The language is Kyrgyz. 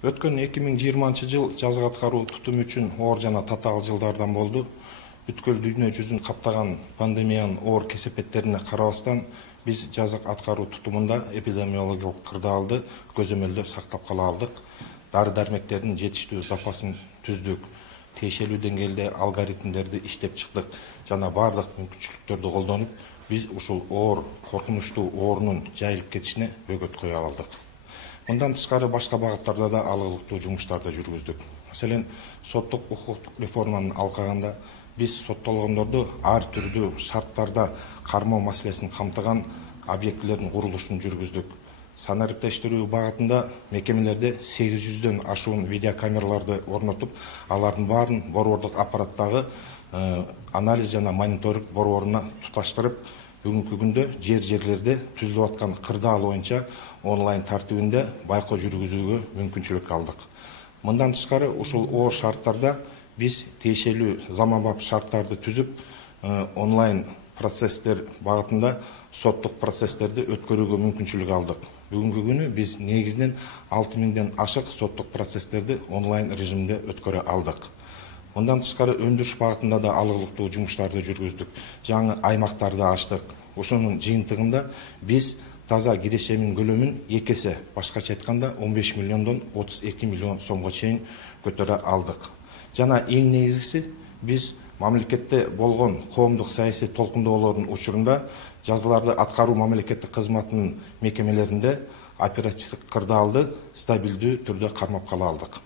Өткөн 2020 жыл жазык аткаруу тутум үчүн оор жана татаал жылдардан болду. Бүткүл дүйнө жүзүн каптаган пандемиянын оор кесепеттерине карабастан, биз жазык аткаруу тутумунда эпидемиологиялык кырдаалды көзөмөлдө сактап кала алдык. Дары-дармектердин жетиштүү запасын түздүк. Тиешелүү деңгээлде алгоритмдерди иштеп чыктык жана бардык мүмкүнчүлүктөрдү колдонуп, биз ушул оор, коркунучтуу оорунун жайылып кетишине бөгөт кое алдык. Мындан тышкары башка багыттарда да алгылыктуу жумуштарды жүргүздүк. Маселен, соттук укуктук реформаны алкаганда биз соттолгондорду ар түрдүү шарттарда кармоо маселесин камтыган объектилердин курулушун жүргүздүк. Санариптештирүү багытында мекемелерде 800дөн ашуун видеокамераларды орнотуп, алардын баарын борбордук аппараттагы анализ жана мониторинг борборуна туташтырып, бүгүнкү күндө жерлерде түзүлүп аткан кырдаал боюнча онлайн тартибинде байкоо жүргүзүүгө мүмкүнчүлүк алдык. Мындан тышкары ушул оор шарттарда биз тиешелүү заманбап шарттарды түзүп, онлайн процесстер багытында соттук процесстерди өткөрүүгө мүмкүнчүлүк алдык. Бүгүнкү күнү биз негизинен 6000ден ашык соттук процесстерди онлайн режимде өткөрө алдык. Мындан тышкары өндүрүш багытында да алгылыктуу жумуштарды жүргүздүк. Жаңы аймактарды ачтык. Ошонун жыйынтыгында биз таза кирешемин көлөмүн 2 эсе, башкача айтканда 15 миллиондон 32 миллион сомго чейин көтөрө алдык. Жана эң негизгиси, биз мамлекетте болгон коомдук саясий толкундоолордун учурунда жазаларды аткаруу мамлекеттик кызматынын мекемелеринде оперативдик кырдаалды стабилдүү түрдө кармап кала алдык.